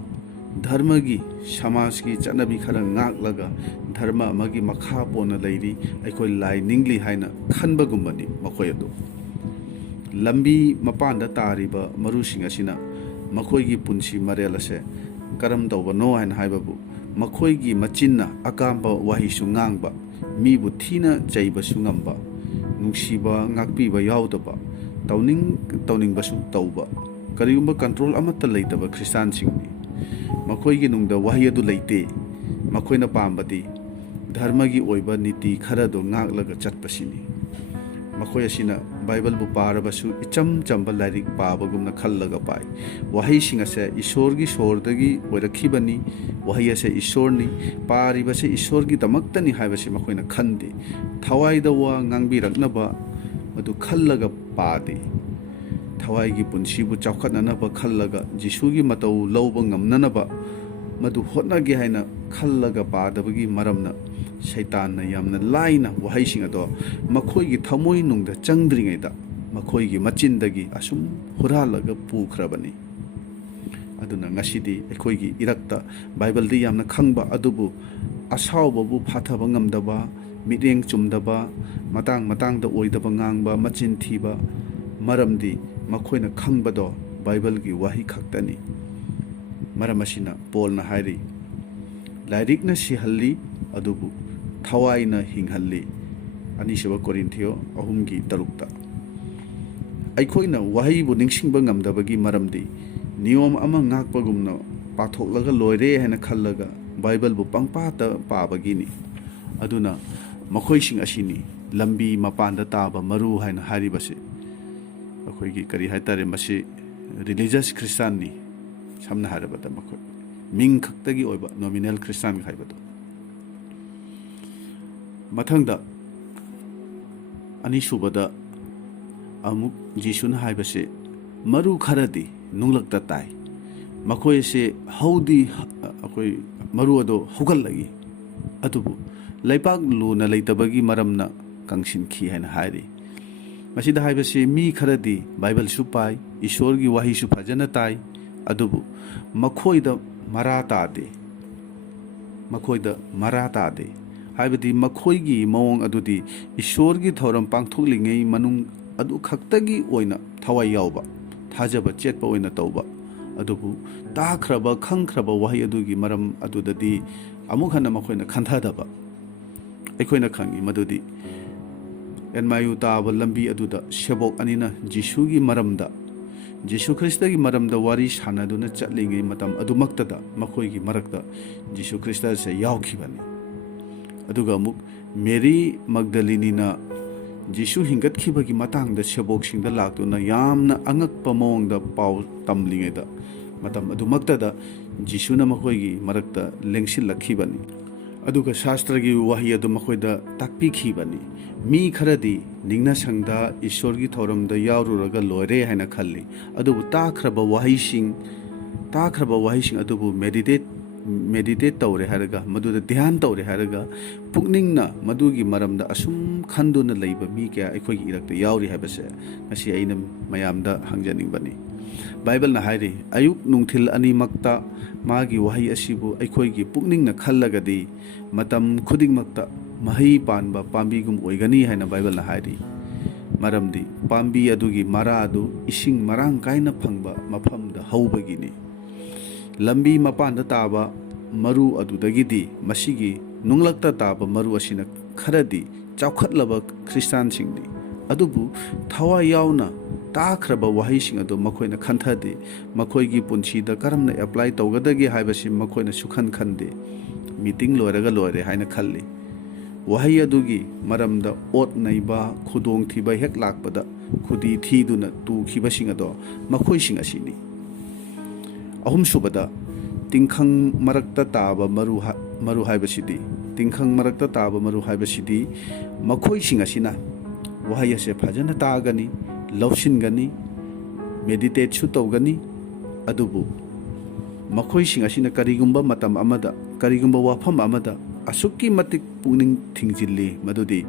ꯙꯔꯃꯒꯤ ꯁꯃꯥꯖꯀꯤ ꯆꯠꯅꯕꯤ ꯈꯔ ꯉꯥꯛꯂꯒ ꯙꯔꯃ ꯑꯃꯒꯤ ꯃꯈꯥ ꯄꯣꯟꯅ ꯂꯩꯔꯤ, ꯑꯩꯈꯣꯏ ꯂꯥꯏ ꯅꯤꯡꯂꯤ ꯍꯥꯏꯅ ꯈꯟꯕꯒꯨꯝꯕꯅꯤ ꯃꯈꯣꯏ ꯑꯗꯨ꯫ ꯂꯝꯕꯤ ꯃꯄꯥꯟꯗ ꯇꯥꯔꯤꯕ ꯃꯔꯨꯁꯤꯡ ꯑꯁꯤꯅ ꯃꯈꯣꯏꯒꯤ ꯄꯨꯟꯁꯤ ꯃꯔꯦꯜ ꯑꯁꯦ ꯀꯔꯝ ꯇꯧꯕꯅꯣ ꯍꯥꯏꯅ ꯍꯥꯏꯕꯕꯨ ꯃꯈꯣꯏꯒꯤ ꯃꯆꯤꯟꯅ ꯑꯀꯥꯝꯕ ꯋꯥꯍꯩꯁꯨ ꯉꯥꯡꯕ, ꯃꯤꯕꯨ ꯊꯤꯅ ꯆꯩꯕꯁꯨ ꯉꯝꯕ, ꯅꯨꯡꯁꯤꯕ ꯉꯥꯛꯄꯤꯕ ꯌꯥꯎꯗꯕ, ꯇꯧꯅꯤꯡꯕꯁꯨ ꯇꯧꯕ, ꯀꯔꯤꯒꯨꯝꯕ ꯀꯟꯇ꯭ꯔꯣꯜ ꯑꯃꯠꯇ ꯂꯩꯇꯕ ꯈ꯭ꯔꯤꯁꯇꯥꯟꯁꯤꯡꯅꯤ꯫ ꯃꯈꯣꯏꯒꯤ ꯅꯨꯡꯗ ꯋꯥꯍꯩ ꯑꯗꯨ ꯂꯩꯇꯦ꯫ ꯃꯈꯣꯏꯅ ꯄꯥꯝꯕꯗꯤ ꯙꯔꯃꯒꯤ ꯑꯣꯏꯕ ꯅꯤꯇꯤ ꯈꯔꯗꯣ ꯉꯥꯛꯂꯒ ꯆꯠꯄꯁꯤꯅꯤ꯫ ꯃꯈꯣꯏ ꯑꯁꯤꯅ ꯕꯥꯏꯕꯜꯕꯨ ꯄꯥꯔꯕꯁꯨ ꯏꯆꯝ ꯆꯝꯕ ꯂꯥꯏꯔꯤꯛ ꯄꯥꯕꯒꯨꯝꯅ ꯈꯜꯂꯒ ꯄꯥꯏ꯫ ꯋꯥꯍꯩꯁꯤꯡ ꯑꯁꯦ ꯏꯁꯣꯔꯒꯤ ꯁꯣꯔꯗꯒꯤ ꯑꯣꯏꯔꯛꯈꯤꯕꯅꯤ, ꯋꯥꯍꯩ ꯑꯁꯦ ꯏꯁꯣꯔꯅꯤ, ꯄꯥꯔꯤꯕꯁꯦ ꯏꯁꯣꯔꯒꯤꯗꯃꯛꯇꯅꯤ ꯍꯥꯏꯕꯁꯤ ꯃꯈꯣꯏꯅ ꯈꯟꯗꯦ꯫ ꯊꯋꯥꯏꯗ ꯋꯥ ꯉꯥꯡꯕꯤꯔꯛꯅꯕ ꯃꯗꯨ ꯈꯜꯂꯒ ꯄꯥꯗꯦ꯫ ꯊꯋꯥꯏꯒꯤ ꯄꯨꯟꯁꯤꯕꯨ ꯆꯥꯎꯈꯠꯅꯅꯕ ꯈꯜꯂꯒ, ꯖꯤꯁꯨꯒꯤ ꯃꯇꯧ ꯂꯧꯕ ꯉꯝꯅꯅꯕ ꯃꯗꯨ ꯍꯣꯠꯅꯒꯦ ꯍꯥꯏꯅ ꯈꯜꯂꯒ ꯄꯥꯗꯕꯒꯤ ꯃꯔꯝꯅ ꯁꯩꯇꯥꯟꯅ ꯌꯥꯝꯅ লাইꯅ ꯋꯥꯍꯩꯁꯤꯡ ꯑꯗꯣ ꯃꯈꯣꯏꯒꯤ ꯊꯃꯣꯏꯅꯨꯡꯗ ꯆꯪꯗ꯭ꯔꯤꯉꯩꯗ ꯃꯈꯣꯏꯒꯤ ꯃꯆꯤꯟꯗꯒꯤ ꯑꯁꯨꯝ ꯍꯨꯔꯥꯜꯂꯒ ꯄꯨꯈ꯭ꯔꯕꯅꯤ꯫ ꯑꯗꯨꯅ ꯉꯁꯤꯗꯤ ꯑꯩꯈꯣꯏꯒꯤ ꯏꯔꯛꯇ ꯕꯥꯏꯕꯜꯗꯤ ꯌꯥꯝꯅ ꯈꯪꯕ ꯑꯗꯨꯕꯨ ꯑꯁꯥꯎꯕꯕꯨ ꯐꯥꯊꯕ ꯉꯝꯗꯕ, ꯃꯤꯠꯌꯦꯡ ꯆꯨꯝꯗꯕ, ꯃꯇꯥꯡ ꯃꯇꯥꯡꯗ ꯑꯣꯏꯗꯕ ꯉꯥꯡꯕ, ꯃꯆꯤꯟ ꯊꯤꯕ, ꯃꯔꯝꯗꯤ ꯃꯈꯣꯏꯅ ꯈꯪꯕꯗꯣ ꯕꯥꯏꯕꯜꯒꯤ ꯋꯥꯍꯩ ꯈꯛꯇꯅꯤ꯫ ꯃꯔꯝ ꯑꯁꯤꯅ ꯄꯣꯜꯅ ꯍꯥꯏꯔꯤ, ꯂꯥꯏꯔꯤꯛꯅ ꯁꯤꯍꯜꯂꯤ ꯑꯗꯨꯕꯨ ꯊꯋꯥꯏꯅ ꯍꯤꯡꯍꯜꯂꯤ꯫ ꯑꯅꯤꯁꯨꯕ ꯀꯣꯔꯤꯟꯊꯤꯌꯣ 3:3꯫ ꯑꯩꯈꯣꯏꯅ ꯋꯥꯍꯩꯕꯨ ꯅꯤꯡꯁꯤꯡꯕ ꯉꯝꯗꯕꯒꯤ ꯃꯔꯝꯗꯤ ꯅꯤꯌꯣꯝ ꯑꯃ ꯉꯥꯛꯄꯒꯨꯝꯅ ꯄꯥꯊꯣꯛꯂꯒ ꯂꯣꯏꯔꯦ ꯍꯥꯏꯅ ꯈꯜꯂꯒ ꯕꯥꯏꯕꯜꯕꯨ ꯄꯪꯄꯥꯇ ꯄꯥꯕꯒꯤꯅꯤ꯫ ꯑꯗꯨꯅ ꯃꯈꯣꯏꯁꯤꯡ ꯑꯁꯤꯅꯤ ꯂꯝꯕꯤ ꯃꯄꯥꯟꯗ ꯇꯥꯕ ꯃꯔꯨ ꯍꯥꯏꯅ ꯍꯥꯏꯔꯤꯕꯁꯤ꯫ ꯑꯩꯈꯣꯏꯒꯤ ꯀꯔꯤ ꯍꯥꯏꯇꯥꯔꯦ, ꯃꯁꯤ ꯔꯤꯂꯤꯖꯁ ꯈ꯭ꯔꯤꯁꯇꯥꯟꯅꯤ ꯁꯝꯅ ꯍꯥꯏꯔꯕꯗ, ꯃꯈꯣꯏ ꯃꯤꯡ ꯈꯛꯇꯒꯤ ꯑꯣꯏꯕ ꯅꯣꯃꯤꯅꯦꯜ ꯈ꯭ꯔꯤꯁꯇꯥꯟ ꯍꯥꯏꯕꯗꯣ꯫ ꯃꯊꯪꯗ ꯑꯅꯤꯁꯨꯕꯗ ꯑꯃꯨꯛ ꯖꯤꯁꯨꯅ ꯍꯥꯏꯕꯁꯦ, ꯃꯔꯨ ꯈꯔꯗꯤ ꯅꯨꯡꯂꯛꯇ ꯇꯥꯏ, ꯃꯈꯣꯏ ꯑꯁꯦ ꯑꯩꯈꯣই ꯃꯔꯨ ꯑꯗꯣ ꯍꯧꯒꯠꯂꯛꯏ ꯑꯗꯨꯕꯨ ꯂꯩꯄꯥꯛ ꯂꯨꯅ ꯂꯩꯇꯕꯒꯤ ꯃꯔꯝꯅ ꯀꯪꯁꯤꯟꯈꯤ ꯍꯥꯏꯅ ꯍꯥꯏꯔꯤ꯫ ꯃꯁꯤꯗ ꯍꯥꯏꯕꯁꯤ ꯃꯤ ꯈꯔꯗꯤ ꯕꯥꯏꯕꯜꯁꯨ ꯄꯥꯏ, ꯏꯁꯣꯔꯒꯤ ꯋꯥꯍꯩꯁꯨ ꯐꯖꯅ ꯇꯥꯏ, ꯑꯗꯨꯕꯨ ꯃꯈꯣꯏꯗ ꯃꯔꯥ ꯇꯥꯗꯦ ꯍꯥꯏꯕꯗꯤ ꯃꯈꯣꯏꯒꯤ ꯃꯑꯣꯡ ꯑꯗꯨꯗꯤ ꯏꯁꯣꯔꯒꯤ ꯊꯧꯔꯝ ꯄꯥꯡꯊꯣꯛꯂꯤꯉꯩ ꯃꯅꯨꯡ ꯑꯗꯨ ꯈꯛꯇꯒꯤ ꯑꯣꯏꯅ ꯊꯋꯥꯏ ꯌꯥꯎꯕ, ꯊꯥꯖꯕ ꯆꯦꯠꯄ ꯑꯣꯏꯅ ꯇꯧꯕ, ꯑꯗꯨꯕꯨ ꯇꯥꯈ꯭ꯔꯕ ꯈꯪꯈ꯭ꯔꯕ ꯋꯥꯍꯩ ꯑꯗꯨꯒꯤ ꯃꯔꯝ ꯑꯗꯨꯗꯗꯤ ꯑꯃꯨꯛ ꯍꯟꯅ ꯃꯈꯣꯏꯅ ꯈꯟꯊꯗꯕ꯫ ꯑꯩꯈꯣꯏꯅ ꯈꯪꯉꯤ ꯃꯗꯨꯗꯤ ꯑꯦꯟꯃꯥꯌꯨ ꯇꯥꯕ ꯂꯝꯕꯤ ꯑꯗꯨꯗ ꯁꯦꯕꯣꯛ ꯑꯅꯤꯅ ꯖꯤꯁꯨꯒꯤ ꯃꯔꯝꯗ, ꯖꯤꯁꯨ ꯈ꯭ꯔꯤꯁꯇꯒꯤ ꯃꯔꯝꯗ ꯋꯥꯔꯤ ꯁꯥꯟꯅꯗꯨꯅ ꯆꯠꯂꯤꯉꯩ ꯃꯇꯝ ꯑꯗꯨꯃꯛꯇꯗ ꯃꯈꯣꯏꯒꯤ ꯃꯔꯛꯇ ꯖꯤꯁꯨ ꯈ꯭ꯔꯤꯁꯇꯁꯦ ꯌꯥꯎꯈꯤꯕꯅꯤ꯫ ꯑꯗꯨꯒ ꯑꯃꯨꯛ ꯃꯦꯔꯤ ꯃꯒꯗꯂꯤꯅꯤꯅ ꯖꯤꯁꯨ ꯍꯤꯡꯒꯠꯈꯤꯕꯒꯤ ꯃꯇꯥꯡꯗ ꯁꯦꯕꯣꯛꯁꯤꯡꯗ ꯂꯥꯛꯇꯨꯅ ꯌꯥꯝꯅ ꯑꯉꯛꯄ ꯃꯑꯣꯡꯗ ꯄꯥꯎ ꯇꯝꯂꯤꯉꯩꯗ ꯃꯇꯝ ꯑꯗꯨꯃꯛꯇꯗ ꯖꯤꯁꯨꯅ ꯃꯈꯣꯏꯒꯤ ꯃꯔꯛꯇ ꯂꯦꯡꯁꯤꯜꯂꯛꯈꯤꯕꯅꯤ꯫ ꯑꯗꯨꯒ ꯁꯥꯁꯇ꯭ꯔꯒꯤ ꯋꯥꯍꯩ ꯑꯗꯨ ꯃꯈꯣꯏꯗ ꯇꯥꯛꯄꯤꯈꯤꯕꯅꯤ꯫ ꯃꯤ ꯈꯔꯗꯤ ꯅꯤꯡꯅꯁꯪꯗ ꯏꯁꯣꯔꯒꯤ ꯊꯧꯔꯝꯗ ꯌꯥꯎꯔꯨꯔꯒ ꯂꯣꯏꯔꯦ ꯍꯥꯏꯅ ꯈꯜꯂꯤ, ꯑꯗꯨꯕꯨ ꯇꯥꯈ꯭ꯔꯕ ꯋꯥꯍꯩꯁꯤꯡ ꯑꯗꯨꯕꯨ ꯃꯦꯗꯤꯇꯦꯠ ꯇꯧꯔꯦ ꯍꯥꯏꯔꯒ, ꯃꯗꯨꯗ ꯙ꯭ꯌꯥꯟ ꯇꯧꯔꯦ ꯍꯥꯏꯔꯒ ꯄꯨꯛꯅꯤꯡꯅ ꯃꯗꯨꯒꯤ ꯃꯔꯝꯗ ꯑꯁꯨꯝ ꯈꯟꯗꯨꯅ ꯂꯩꯕ ꯃꯤ ꯀꯌꯥ ꯑꯩꯈꯣꯏꯒꯤ ꯏꯔꯛꯇ ꯌꯥꯎꯔꯤ ꯍꯥꯏꯕꯁꯦ ꯉꯁꯤ ꯑꯩꯅ ꯃꯌꯥꯝꯗ ꯍꯪꯖꯅꯤꯡꯕꯅꯤ꯫ ꯕꯥꯏꯕꯜꯅ ꯍꯥꯏꯔꯤ, ꯑꯌꯨꯛ ꯅꯨꯡꯊꯤꯜ ꯑꯅꯤꯃꯛꯇ ꯃꯥꯒꯤ ꯋꯥꯍꯩ ꯑꯁꯤꯕꯨ ꯑꯩꯈꯣꯏꯒꯤ ꯄꯨꯛꯅꯤꯡꯅ ꯈꯜꯂꯒꯗꯤ ꯃꯇꯝ ꯈꯨꯗꯤꯡꯃꯛꯇ ꯃꯍꯩ ꯄꯥꯟꯕ ꯄꯥꯝꯕꯤꯒꯨꯝ ꯑꯣꯏꯒꯅꯤ ꯍꯥꯏꯅ ꯕꯥꯏꯕꯜꯅ ꯍꯥꯏꯔꯤ꯫ ꯃꯔꯝꯗꯤ ꯄꯥꯝꯕꯤ ꯑꯗꯨꯒꯤ ꯃꯔꯥ ꯑꯗꯨ ꯏꯁꯤꯡ ꯃꯔꯥꯡ ꯀꯥꯏꯅ ꯐꯪꯕ ꯃꯐꯝꯗ ꯍꯧꯕꯒꯤꯅꯤ꯫ ꯂꯝꯕꯤ ꯃꯄꯥꯟꯗ ꯇꯥꯕ ꯃꯔꯨ ꯑꯗꯨꯗꯒꯤꯗꯤ ꯃꯁꯤꯒꯤ ꯅꯨꯡꯂꯛꯇ ꯇꯥꯕ ꯃꯔꯨ ꯑꯁꯤꯅ ꯈꯔꯗꯤ ꯆꯥꯎꯈꯠꯂꯕ ꯈ꯭ꯔꯤꯁꯇꯥꯟꯁꯤꯡꯅꯤ, ꯑꯗꯨꯕꯨ ꯊꯋꯥꯏ ꯌꯥꯎꯅ ꯇꯥꯈ꯭ꯔꯕ ꯋꯥꯍꯩꯁꯤꯡ ꯑꯗꯨ ꯃꯈꯣꯏꯅ ꯈꯟꯊꯗꯦ꯫ ꯃꯈꯣꯏꯒꯤ ꯄꯨꯟꯁꯤꯗ ꯀꯔꯝꯅ ꯑꯦꯄ꯭ꯂꯥꯏ ꯇꯧꯒꯗꯒꯦ ꯍꯥꯏꯕꯁꯤ ꯃꯈꯣꯏꯅ ꯁꯨꯈꯟ ꯈꯟꯗꯦ꯫ ꯃꯤꯇꯤꯡ ꯂꯣꯏꯔꯒ ꯂꯣꯏꯔꯦ ꯍꯥꯏꯅ ꯈꯜꯂꯤ꯫ ꯋꯥꯍꯩ ꯑꯗꯨꯒꯤ ꯃꯔꯝꯗ ꯑꯣꯠ ꯅꯩꯕ, ꯈꯨꯗꯣꯡꯊꯤꯕ ꯍꯦꯛ ꯂꯥꯛꯄꯗ ꯈꯨꯗꯤ ꯊꯤꯗꯨꯅ ꯇꯨꯈꯤꯕꯁꯤꯡ ꯑꯗꯣ ꯃꯈꯣꯏꯁꯤꯡ ꯑꯁꯤꯅꯤ꯫ ꯑꯍꯨꯝꯁꯨꯕꯗ ꯇꯤꯡꯈꯪ ꯃꯔꯛꯇ ꯇꯥꯕ ꯃꯔꯨ ꯍꯥꯏꯕꯁꯤꯗꯤ ꯃꯈꯣꯏꯁꯤꯡ ꯑꯁꯤꯅ ꯋꯥꯍꯩ ꯑꯁꯦ ꯐꯖꯅ ꯇꯥꯒꯅꯤ, ꯂꯧꯁꯤꯟꯒꯅꯤ, ꯃꯦꯗꯤꯇꯦꯠꯁꯨ ꯇꯧꯒꯅꯤ, ꯑꯗꯨꯕꯨ ꯃꯈꯣꯏꯁꯤꯡ ꯑꯁꯤꯅ ꯀꯔꯤꯒꯨꯝꯕ ꯃꯇꯝ ꯑꯃꯗ, ꯀꯔꯤꯒꯨꯝꯕ ꯋꯥꯐꯝ ꯑꯃꯗ ꯑꯁꯨꯛꯀꯤ ꯃꯇꯤꯛ ꯄꯨꯛꯅꯤꯡ ꯊꯤꯡꯖꯤꯜꯂꯤ ꯃꯗꯨꯗꯤ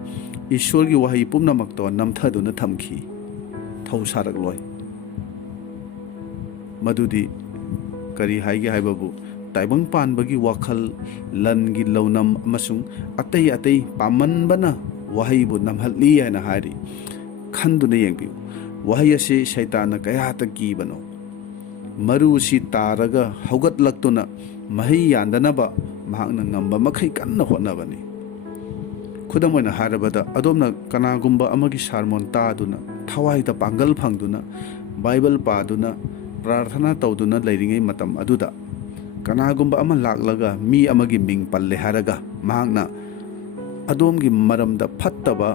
ꯏꯁꯣꯔꯒꯤ ꯋꯥꯍꯩ ꯄꯨꯝꯅꯃꯛꯇꯣ ꯅꯝꯊꯗꯨꯅ ꯊꯧ ꯁꯥꯔꯛꯂꯣꯏ ꯃꯗꯨꯗꯤ ꯀꯔꯤ ꯍꯥꯏꯒꯦ ꯍꯥꯏꯕꯕꯨ ꯇꯥꯏꯕꯪ ꯄꯥꯟꯕꯒꯤ ꯋꯥꯈꯜ ꯂꯟꯒꯤ ꯂꯧꯅꯝ ꯑꯃꯁꯨꯡ ꯑꯇꯩ ꯑꯇꯩ ꯄꯥꯝꯃꯟꯕꯅ ꯋꯥꯍꯩꯕꯨ ꯅꯝꯍꯠꯂꯤ ꯍꯥꯏꯅ ꯍꯥꯏꯔꯤ ꯈꯟꯗꯨꯅ ꯌꯦꯡꯕꯤꯌꯨ ꯋꯥꯍꯩ ꯑꯁꯤ ꯁꯩꯇꯥꯟꯅ ꯀꯌꯥꯇ ꯀꯤꯕꯅꯣ ꯃꯔꯨꯁꯤ ꯇꯥꯔꯒ ꯍꯧꯒꯠꯂꯛꯇꯨꯅ ꯃꯍꯩ ꯌꯥꯟꯗꯅꯕ ꯃꯍꯥꯛꯅ ꯉꯝꯕ ꯃꯈꯩ ꯀꯟꯅ ꯍꯣꯠꯅꯕꯅꯤ ꯈꯨꯗꯝ ꯑꯣꯏꯅ ꯍꯥꯏꯔꯕꯗ ꯑꯗꯣꯝꯅ ꯀꯅꯥꯒꯨꯝꯕ ꯑꯃꯒꯤ ꯁꯥꯔꯃꯣꯟ ꯇꯥꯗꯨꯅ ꯊꯋꯥꯏꯗ ꯄꯥꯡꯒꯜ ꯐꯪꯗꯨꯅ ꯕꯥꯏꯕꯜ ꯄꯥꯗꯨꯅ ꯄ꯭ꯔꯥꯔꯊꯅꯥ ꯇꯧꯗꯨꯅ ꯂꯩꯔꯤꯉꯩ ꯃꯇꯝ ꯑꯗꯨꯗ ꯀꯅꯥꯒꯨꯝꯕ ꯑꯃ ꯂꯥꯛꯂꯒ ꯃꯤ ꯑꯃꯒꯤ ꯃꯤꯡ ꯄꯜꯂꯦ ꯍꯥꯏꯔꯒ ꯃꯍꯥꯛꯅ ꯑꯗꯣꯝꯒꯤ ꯃꯔꯝꯗ ꯐꯠꯇꯕ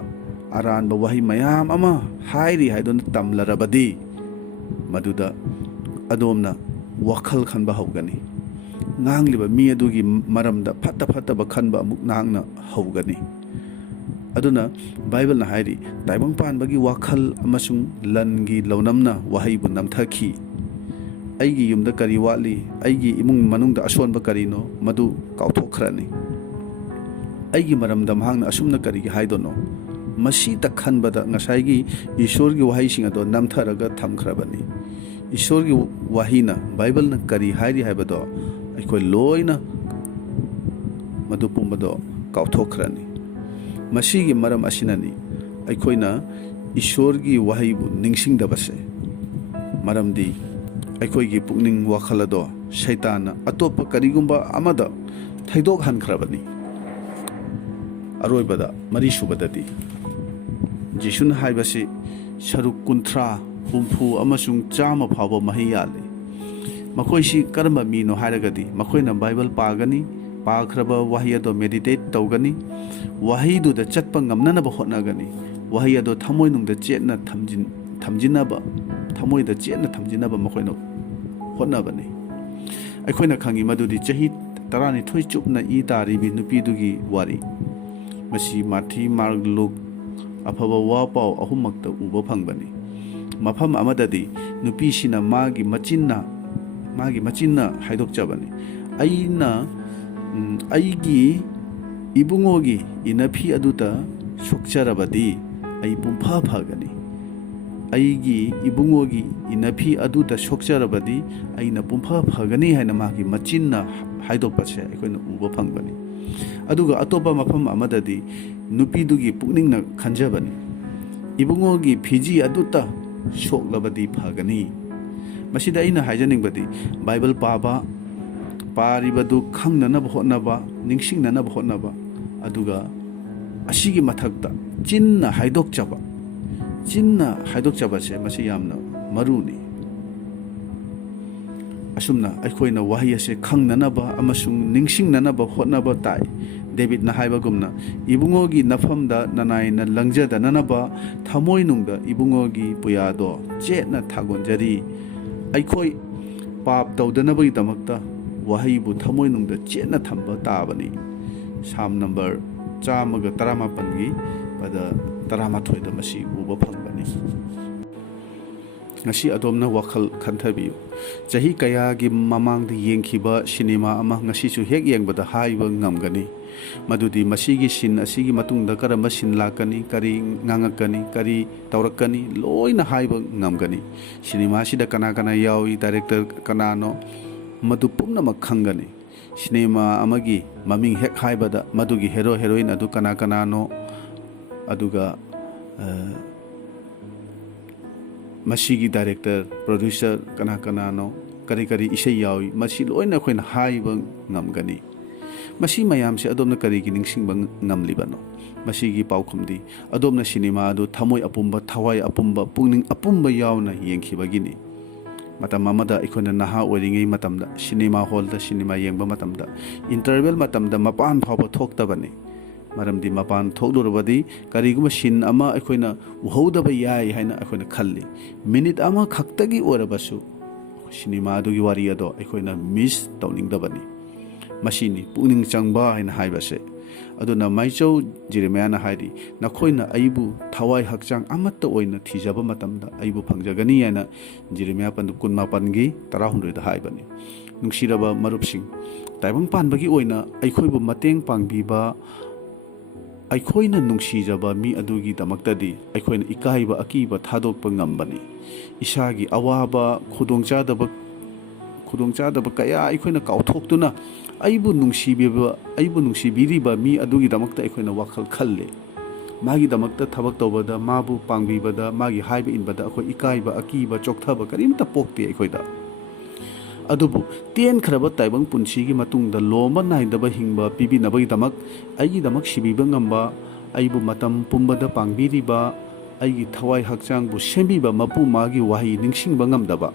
ꯑꯔꯥꯟꯕ ꯋꯥꯍꯩ ꯃꯌꯥꯝ ꯑꯃ ꯍꯥꯏꯔꯤ ꯍꯥꯏꯗꯨꯅ ꯇꯝꯂꯔꯕꯗꯤ ꯃꯗꯨꯗ ꯑꯗꯣꯝꯅ ꯋꯥꯈꯜ ꯈꯟꯕ ꯍꯧꯒꯅꯤ ꯉꯥꯡꯂꯤꯕ ꯃꯤ ꯑꯗꯨꯒꯤ ꯃꯔꯝꯗ ꯐꯠꯇꯕ ꯈꯟꯕ ꯑꯃꯨꯛ ꯅꯍꯥꯛꯅ ꯍꯧꯒꯅꯤ ꯑꯗꯨꯅ ꯕꯥꯏꯕꯜꯅ ꯍꯥꯏꯔꯤ ꯇꯥꯏꯕꯪ ꯄꯥꯟꯕꯒꯤ ꯋꯥꯈꯜ ꯑꯃꯁꯨꯡ ꯂꯟꯒꯤ ꯂꯧꯅꯝꯅ ꯋꯥꯍꯩꯕꯨ ꯅꯝꯊꯈꯤ ꯑꯩꯒꯤ ꯌꯨꯝꯗ ꯀꯔꯤ ꯋꯥꯠꯂꯤ ꯑꯩꯒꯤ ꯏꯃꯨꯡ ꯃꯅꯨꯡꯗ ꯑꯁꯣꯟꯕ ꯀꯔꯤꯅꯣ ꯃꯗꯨ ꯀꯥꯎꯊꯣꯛꯈ꯭ꯔꯅꯤ ꯑꯩꯒꯤ ꯃꯔꯝꯗ ꯃꯍꯥꯛꯅ ꯑꯁꯨꯝꯅ ꯀꯔꯤꯒꯤ ꯍꯥꯏꯗꯣꯏꯅꯣ ꯃꯁꯤꯇ ꯈꯟꯕꯗ ꯉꯁꯥꯏꯒꯤ ꯏꯁꯣꯔꯒꯤ ꯋꯥꯍꯩꯁꯤꯡ ꯑꯗꯣ ꯅꯝꯊꯔꯒ ꯊꯝꯈ꯭ꯔꯕꯅꯤ ꯏꯁꯣꯔꯒꯤ ꯋꯥꯍꯩꯅ ꯕꯥꯏꯕꯜꯅ ꯀꯔꯤ ꯍꯥꯏꯔꯤ ꯍꯥꯏꯕꯗꯣ ꯑꯩꯈꯣꯏ ꯂꯣꯏꯅ ꯃꯗꯨ ꯄꯨꯝꯕꯗꯣ ꯀꯥꯎꯊꯣꯛꯈ꯭ꯔꯅꯤ ꯃꯁꯤꯒꯤ ꯃꯔꯝ ꯑꯁꯤꯅꯅꯤ ꯑꯩꯈꯣꯏꯅ ꯏꯁꯣꯔꯒꯤ ꯋꯥꯍꯩꯕꯨ ꯅꯤꯡꯁꯤꯡꯗꯕꯁꯦ ꯃꯔꯝꯗꯤ ꯑꯩꯈꯣꯏꯒꯤ ꯄꯨꯛꯅꯤꯡ ꯋꯥꯈꯜ ꯑꯗꯣ ꯁꯩꯇꯥꯟꯅ ꯑꯇꯣꯞꯄ ꯀꯔꯤꯒꯨꯝꯕ ꯑꯃꯗ ꯊꯩꯗꯣꯛꯍꯟꯈ꯭ꯔꯕꯅꯤ ꯑꯔꯣꯏꯕꯗ ꯃꯔꯤꯁꯨꯕꯗꯗꯤ ꯖꯤꯁꯨꯅ ꯍꯥꯏꯕꯁꯤ ꯁꯔꯨꯛ 60, 60 ꯑꯃꯁꯨꯡ 100 ꯐꯥꯎꯕ ꯃꯍꯩ ꯌꯥꯜꯂꯤ ꯃꯈꯣꯏꯁꯤ ꯀꯔꯝꯕ ꯃꯤꯅꯣ ꯍꯥꯏꯔꯒꯗꯤ ꯃꯈꯣꯏꯅ ꯕꯥꯏꯕꯜ ꯄꯥꯒꯅꯤ ꯄꯥꯈ꯭ꯔꯕ ꯋꯥꯍꯩ ꯑꯗꯣ ꯃꯦꯗꯤꯇꯦꯠ ꯇꯧꯒꯅꯤ ꯋꯥꯍꯩꯗꯨꯗ ꯆꯠꯄ ꯉꯝꯅꯅꯕ ꯍꯣꯠꯅꯒꯅꯤ ꯋꯥꯍꯩ ꯑꯗꯣ ꯊꯃꯣꯏꯅꯨꯡꯗ ꯆꯦꯠꯅ ꯊꯝꯖꯤꯟꯅꯕ ꯊꯃꯣꯏꯗ ꯆꯦꯠꯅ ꯊꯝꯖꯤꯟꯅꯕ ꯃꯈꯣꯏꯅ ꯍꯣꯠꯅꯕꯅꯤ ꯑꯩꯈꯣꯏꯅ ꯈꯪꯉꯤ ꯃꯗꯨꯗꯤ ꯆꯍꯤ 12 ꯆꯨꯞꯅ ꯏ ꯇꯥꯔꯤꯕꯤ ꯅꯨꯄꯤꯗꯨꯒꯤ ꯋꯥꯔꯤ ꯃꯁꯤ ꯃꯥꯊꯤ ꯃꯥꯔꯛ ꯂꯨꯛ ꯑꯐꯕ ꯋꯥ ꯄꯥꯎ ꯑꯍꯨꯝꯃꯛꯇ ꯎꯕ ꯐꯪꯕꯅꯤ ꯃꯐꯝ ꯑꯃꯗꯗꯤ ꯅꯨꯄꯤꯁꯤꯅ ꯃꯥꯒꯤ ꯃꯆꯤꯟꯅ ꯍꯥꯏꯗꯣꯛꯆꯕꯅꯤ ꯑꯩꯒꯤ ꯏꯕꯨꯡꯉꯣꯒꯤ ꯏꯅꯐꯤ ꯑꯗꯨꯗ ꯁꯣꯛꯆꯔꯕꯗꯤ ꯑꯩ ꯄꯨꯡꯐꯥ ꯐꯒꯅꯤ ꯑꯩꯒꯤ ꯏꯕꯨꯡꯉꯣꯒꯤ ꯏꯅꯐꯤ ꯑꯗꯨꯗ ꯁꯣꯛꯆꯔꯕꯗꯤ ꯑꯩꯅ ꯄꯨꯡꯐꯥ ꯐꯒꯅꯤ ꯍꯥꯏꯅ ꯃꯥꯒꯤ ꯃꯆꯤꯟꯅ ꯍꯥꯏꯗꯣꯛꯄꯁꯦ ꯑꯩꯈꯣꯏꯅ ꯎꯕ ꯐꯪꯕꯅꯤ ꯑꯗꯨꯒ ꯑꯇꯣꯞꯄ ꯃꯐꯝ ꯑꯃꯗꯗꯤ ꯅꯨꯄꯤꯗꯨꯒꯤ ꯄꯨꯛꯅꯤꯡꯅ ꯈꯟꯖꯕꯅꯤ ꯏꯕꯨꯡꯉꯣꯒꯤ ꯐꯤꯖꯤ ꯑꯗꯨꯇ ꯁꯣꯛꯂꯕꯗꯤ ꯐꯒꯅꯤ ꯃꯁꯤꯗ ꯑꯩꯅ ꯍꯥꯏꯖꯅꯤꯡꯕꯗꯤ ꯕꯥꯏꯕꯜ ꯄꯥꯔꯤꯕꯗꯨ ꯈꯪꯅꯅꯕ ꯍꯣꯠꯅꯕ ꯅꯤꯡꯁꯤꯡꯅꯅꯕ ꯍꯣꯠꯅꯕ ꯑꯗꯨꯒ ꯑꯁꯤꯒꯤ ꯃꯊꯛꯇ ꯆꯤꯟꯅ ꯍꯥꯏꯗꯣꯛꯆꯕꯁꯦ ꯃꯁꯤ ꯌꯥꯝꯅ ꯃꯔꯨꯅꯤ ꯑꯁꯨꯝꯅ ꯑꯩꯈꯣꯏꯅ ꯋꯥꯍꯩ ꯑꯁꯦ ꯈꯪꯅꯅꯕ ꯑꯃꯁꯨꯡ ꯅꯤꯡꯁꯤꯡꯅꯅꯕ ꯍꯣꯠꯅꯕ ꯇꯥꯏ ꯗꯦꯕꯤꯠꯅ ꯍꯥꯏꯕꯒꯨꯝꯅ ꯏꯕꯨꯡꯉꯣꯒꯤ ꯅꯐꯝꯗ ꯅꯅꯥꯏꯅ ꯂꯪꯖꯗꯅꯅꯕ ꯊꯃꯣꯏꯅꯨꯡꯗ ꯏꯕꯨꯡꯉꯣꯒꯤ ꯄꯨꯌꯥꯗꯣ ꯆꯦꯠꯅ ꯊꯥꯒꯣꯟꯖꯔꯤ ꯑꯩꯈꯣꯏ ꯄꯥꯞ ꯇꯧꯗꯅꯕꯒꯤꯗꯃꯛꯇ ꯋꯥꯍꯩꯕꯨ ꯊꯃꯣꯏꯅꯨꯡꯗ ꯆꯦꯠꯅ ꯊꯝꯕ ꯇꯥꯕꯅꯤ ꯁꯥꯝ ꯅꯝꯕꯔ 119ꯒꯤ ꯄꯗ 13ꯗ ꯃꯁꯤ ꯎꯕ ꯐꯪꯕꯅꯤ ꯉꯁꯤ ꯑꯗꯣꯝꯅ ꯋꯥꯈꯜ ꯈꯟꯊꯕꯤꯌꯨ ꯆꯍꯤ ꯀꯌꯥꯒꯤ ꯃꯃꯥꯡꯗ ꯌꯦꯡꯈꯤꯕ ꯁꯤꯅꯦꯃꯥ ꯑꯃ ꯉꯁꯤꯁꯨ ꯍꯦꯛ ꯌꯦꯡꯕꯗ ꯍꯥꯏꯕ ꯉꯝꯒꯅꯤ ꯃꯗꯨꯗꯤ ꯃꯁꯤꯒꯤ ꯁꯤꯟ ꯑꯁꯤꯒꯤ ꯃꯇꯨꯡꯗ ꯀꯔꯝꯕ ꯁꯤꯟ ꯂꯥꯛꯀꯅꯤ ꯀꯔꯤ ꯉꯥꯡꯉꯛꯀꯅꯤ ꯀꯔꯤ ꯇꯧꯔꯛꯀꯅꯤ ꯂꯣꯏꯅ ꯍꯥꯏꯕ ꯉꯝꯒꯅꯤ ꯁꯤꯅꯦꯃꯥꯁꯤꯗ ꯀꯅꯥ ꯌꯥꯎꯏ ꯗꯥꯏꯔꯦꯛꯇꯔꯀꯅꯥꯅꯣ ꯃꯗꯨ ꯄꯨꯝꯅꯃꯛ ꯈꯪꯒꯅꯤ ꯁꯤꯅꯦꯃꯥ ꯑꯃꯒꯤ ꯃꯃꯤꯡ ꯍꯦꯛ ꯍꯥꯏꯕꯗ ꯃꯗꯨꯒꯤ ꯍꯦꯔꯣ ꯍꯦꯔꯣꯏꯟ ꯑꯗꯨ ꯀꯅꯥꯅꯣ ꯑꯗꯨꯒ ꯃꯁꯤꯒꯤ ꯗꯥꯏꯔꯦꯛꯇꯔ ꯄ꯭ꯔꯣꯗ꯭ꯌꯨꯁꯔ ꯀꯅꯥꯅꯣ ꯀꯔꯤ ꯏꯁꯩ ꯌꯥꯎꯏ ꯃꯁꯤ ꯂꯣꯏꯅ ꯑꯩꯈꯣꯏꯅ ꯍꯥꯏꯕ ꯉꯝꯒꯅꯤ ꯃꯁꯤ ꯃꯌꯥꯝꯁꯦ ꯑꯗꯣꯝꯅ ꯀꯔꯤꯒꯤ ꯅꯤꯡꯁꯤꯡꯕ ꯉꯝꯂꯤꯕꯅꯣ ꯃꯁꯤꯒꯤ ꯄꯥꯎꯈꯨꯝꯗꯤ ꯑꯗꯣꯝꯅ ꯁꯤꯅꯦꯃꯥ ꯑꯗꯨ ꯊꯃꯣꯏ ꯑꯄꯨꯝꯕ ꯊꯋꯥꯏ ꯑꯄꯨꯝꯕ ꯄꯨꯛꯅꯤꯡ ꯑꯄꯨꯝꯕ ꯌꯥꯎꯅ ꯌꯦꯡꯈꯤꯕꯒꯤꯅꯤ ꯃꯇꯝ ꯑꯃꯗ ꯑꯩꯈꯣꯏꯅ ꯅꯍꯥ ꯑꯣꯏꯔꯤꯉꯩ ꯃꯇꯝꯗ ꯁꯤꯅꯦꯃꯥ ꯍꯣꯜꯗ ꯁꯤꯅꯦꯃꯥ ꯌꯦꯡꯕ ꯃꯇꯝꯗ ꯏꯟꯇꯔꯚꯦꯜ ꯃꯇꯝꯗ ꯃꯄꯥꯟ ꯐꯥꯎꯕ ꯊꯣꯛꯇꯕꯅꯤ ꯃꯔꯝꯗꯤ ꯃꯄꯥꯟ ꯊꯣꯛꯂꯨꯔꯕꯗꯤ ꯀꯔꯤꯒꯨꯝꯕ ꯁꯤꯟ ꯑꯃ ꯑꯩꯈꯣꯏꯅ ꯎꯍꯧꯗꯕ ꯌꯥꯏ ꯍꯥꯏꯅ ꯑꯩꯈꯣꯏꯅ ꯈꯜꯂꯤ ꯃꯤꯅꯤꯠ ꯑꯃꯈꯛꯇꯒꯤ ꯑꯣꯏꯔꯕꯁꯨ ꯁꯤꯅꯦꯃꯥ ꯑꯗꯨꯒꯤ ꯋꯥꯔꯤ ꯑꯗꯣ ꯑꯩꯈꯣꯏꯅ ꯃꯤꯁ ꯇꯧꯅꯤꯡꯗꯕꯅꯤ ꯃꯁꯤꯅꯤ ꯄꯨꯛꯅꯤꯡ ꯆꯪꯕ ꯍꯥꯏꯅ ꯍꯥꯏꯕꯁꯦ ꯑꯗꯨꯅ ꯃꯥꯏꯆꯧ ꯖꯦꯔꯦꯃꯤꯌꯥꯅ ꯍꯥꯏꯔꯤ ꯅꯈꯣꯏꯅ ꯑꯩꯕꯨ ꯊꯋꯥꯏ ꯍꯛꯆꯥꯡ ꯑꯃꯠꯇ ꯑꯣꯏꯅ ꯊꯤꯖꯕ ꯃꯇꯝꯗ ꯑꯩꯕꯨ ꯐꯪꯖꯒꯅꯤ ꯍꯥꯏꯅ ꯖꯦꯔꯦꯃꯤꯌꯥ 19:16 ꯍꯥꯏꯕꯅꯤ ꯅꯨꯡꯁꯤꯔꯕ ꯃꯔꯨꯞꯁꯤꯡ ꯇꯥꯏꯕꯪ ꯄꯥꯟꯕꯒꯤ ꯑꯣꯏꯅ ꯑꯩꯈꯣꯏꯕꯨ ꯃꯇꯦꯡ ꯄꯥꯡꯕꯤꯕ ꯑꯩꯈꯣꯏꯅ ꯅꯨꯡꯁꯤꯖꯕ ꯃꯤ ꯑꯗꯨꯒꯤꯗꯃꯛꯇꯗꯤ ꯑꯩꯈꯣꯏꯅ ꯏꯀꯥꯏꯕ ꯑꯀꯤꯕ ꯊꯥꯗꯣꯛꯄ ꯉꯝꯕꯅꯤ. ꯏꯁꯥꯒꯤ ꯑꯋꯥꯕ ꯈꯨꯗꯣꯡꯆꯥꯗꯕ ꯀꯌꯥ ꯑꯩꯈꯣꯏꯅ ꯀꯥꯎꯊꯣꯛꯇꯨꯅ ꯑꯩꯕꯨ ꯅꯨꯡꯁꯤꯕꯤꯔꯤꯕ ꯃꯤ ꯑꯗꯨꯒꯤꯗꯃꯛꯇ ꯑꯩꯈꯣꯏꯅ ꯋꯥꯈꯜ ꯈꯜꯂꯤ. ꯃꯥꯒꯤꯗꯃꯛꯇ ꯊꯕꯛ ꯇꯧꯕꯗ, ꯃꯥꯕꯨ ꯄꯥꯡꯕꯤꯕꯗ, ꯃꯥꯒꯤ ꯍꯥꯏꯕ ꯏꯟꯕꯗ ꯑꯩꯈꯣꯏ ꯏꯀꯥꯏꯕ ꯑꯀꯤꯕ ꯆꯣꯛꯊꯕ ꯀꯔꯤꯝꯇ ꯄꯣꯛꯇꯦ ꯑꯩꯈꯣꯏꯗ. ꯑꯗꯨꯕꯨ ꯇꯦꯟꯈ꯭ꯔꯕ ꯇꯥꯏꯕꯪ ꯄꯨꯟꯁꯤꯒꯤ ꯃꯇꯨꯡꯗ ꯂꯣꯝꯕ ꯅꯥꯏꯗꯕ ꯍꯤꯡꯕ ꯄꯤꯕꯤꯅꯕꯒꯤꯗꯃꯛ ꯑꯩꯒꯤꯗꯃꯛ ꯁꯤꯕꯤꯕ ꯉꯝꯕ, ꯑꯩꯕꯨ ꯃꯇꯝ ꯄꯨꯝꯕꯗ ꯄꯥꯡꯕꯤꯔꯤꯕ, ꯑꯩꯒꯤ ꯊꯋꯥꯏ ꯍꯛꯆꯥꯡꯕꯨ ꯁꯦꯝꯕꯤꯕ ꯃꯄꯨ ꯃꯥꯒꯤ ꯋꯥꯍꯩ ꯅꯤꯡꯁꯤꯡꯕ ꯉꯝꯗꯕ,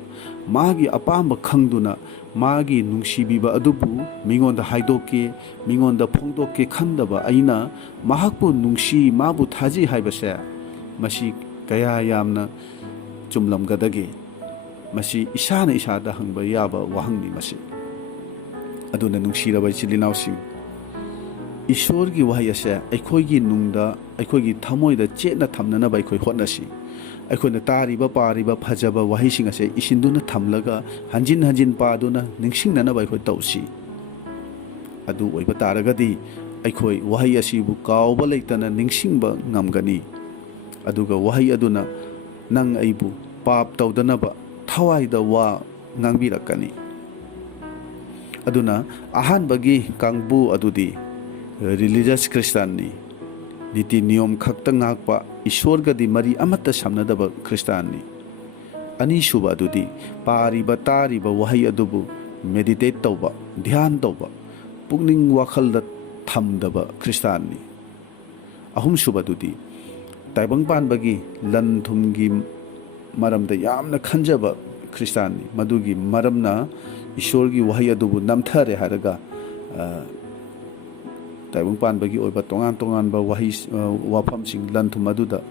ꯃꯥꯒꯤ ꯑꯄꯥꯝꯕ ꯈꯪꯗꯨꯅ ꯃꯥꯒꯤ ꯅꯨꯡꯁꯤꯕꯤꯕ ꯑꯗꯨꯕꯨ ꯃꯤꯉꯣꯟꯗ ꯍꯥꯏꯗꯣꯛꯀꯦ, ꯃꯤꯉꯣꯟꯗ ꯐꯣꯡꯗꯣꯛꯀꯦ ꯈꯟꯗꯕ ꯑꯩꯅ ꯃꯍꯥꯛꯄꯨ ꯅꯨꯡꯁꯤ, ꯃꯥꯕꯨ ꯊꯥꯖꯩ ꯍꯥꯏꯕꯁꯦ ꯃꯁꯤ ꯀꯌꯥ ꯌꯥꯝꯅ ꯆꯨꯝꯂꯝꯒꯗꯒꯦ? ꯃꯁꯤ ꯏꯁꯥꯅ ꯏꯁꯥꯗ ꯍꯪꯕ ꯌꯥꯕ ꯋꯥꯍꯪꯅꯤ ꯃꯁꯤ. ꯑꯗꯨꯅ ꯅꯨꯡꯁꯤꯔꯕ ꯏꯆꯤꯜ ꯏꯅꯥꯎꯁꯤꯡ, ꯏꯁꯣꯔꯒꯤ ꯋꯥꯍꯩ ꯑꯁꯦ ꯑꯩꯈꯣꯏꯒꯤ ꯅꯨꯡꯗ, ꯑꯩꯈꯣꯏꯒꯤ ꯊꯃꯣꯏꯗ ꯆꯦꯠꯅ ꯊꯝꯅꯅꯕ ꯑꯩꯈꯣꯏ ꯍꯣꯠꯅꯁꯤ. ꯑꯩꯈꯣꯏꯅ ꯇꯥꯔꯤꯕ ꯄꯥꯔꯤꯕ ꯐꯖꯕ ꯋꯥꯍꯩꯁꯤꯡ ꯑꯁꯦ ꯏꯁꯤꯟꯗꯨꯅ ꯊꯝꯂꯒ ꯍꯟꯖꯤꯟ ꯍꯟꯖꯤꯟ ꯄꯥꯗꯨꯅ ꯅꯤꯡꯁꯤꯡꯅꯅꯕ ꯑꯩꯈꯣꯏ ꯇꯧꯁꯤ. ꯑꯗꯨ ꯑꯣꯏꯕ ꯇꯥꯔꯒꯗꯤ ꯑꯩꯈꯣꯏ ꯋꯥꯍꯩ ꯑꯁꯤꯕꯨ కాꯎꯕ ꯂꯩꯇꯅ ꯅꯤꯡꯁꯤꯡꯕ ꯉꯝꯒꯅꯤ. ꯑꯗꯨꯒ ꯋꯥꯍꯩ ꯑꯗꯨꯅ ꯅꯪ ꯑꯩꯕꯨ ꯄꯥꯞ ꯇꯧꯗꯅꯕ ꯊꯋꯥꯏꯗ ꯋꯥ ꯉꯥꯡꯕꯤꯔꯛꯀꯅꯤ. ꯑꯗꯨꯅ ꯑꯍꯥꯟꯕꯒꯤ ꯀꯥꯡꯕꯨ ꯑꯗꯨꯗꯤ ꯔꯤꯂꯤꯖꯁ ꯈ꯭ꯔꯤꯁꯇꯥꯟꯅꯤ. ꯅꯤꯇꯤ ꯅꯤꯌꯣꯝ ꯈꯛꯇ ꯉꯥꯛꯄ, ꯏꯁꯣꯔꯒꯗꯤ ꯃꯔꯤ ꯑꯃꯠꯇ ꯁꯝꯅꯗꯕ ꯈ꯭ꯔꯤꯁꯇꯥꯟꯅꯤ. ꯑꯅꯤꯁꯨꯕ ꯑꯗꯨꯗꯤ ꯄꯥꯔꯤꯕ ꯇꯥꯔꯤꯕ ꯋꯥꯍꯩ ꯑꯗꯨꯕꯨ ꯃꯦꯗꯤꯇꯦꯠ ꯇꯧꯕ, ꯙ꯭ꯌꯥꯟ ꯇꯧꯕ, ꯄꯨꯛꯅꯤꯡ ꯋꯥꯈꯜꯗ ꯊꯝꯗꯕ ꯈ꯭ꯔꯤꯁꯇꯥꯟꯅꯤ. ꯑꯍꯨꯝꯁꯨꯕꯗꯨꯗꯤ ꯇꯥꯏꯕꯪ ꯄꯥꯟꯕꯒꯤ ꯂꯟ ꯊꯨꯝꯒꯤ ꯃꯔꯝꯗ ꯌꯥꯝꯅ ꯈꯟꯖꯕ ꯈ꯭ꯔꯤꯁꯇꯥꯟꯅꯤ. ꯃꯗꯨꯒꯤ ꯃꯔꯝꯅ ꯏꯁꯣꯔꯒꯤ ꯋꯥꯍꯩ ꯑꯗꯨꯕꯨ ꯅꯝꯊꯔꯦ ꯍꯥꯏꯔꯒ ꯇꯥꯏꯕꯪ ꯄꯥꯟꯕꯒꯤ ꯑꯣꯏꯕ ꯇꯣꯉꯥꯟ ꯇꯣꯉꯥꯟꯕ ꯋꯥꯐꯝꯁꯤꯡ, ꯂꯟ ꯊꯨꯝ ꯑꯗꯨꯗ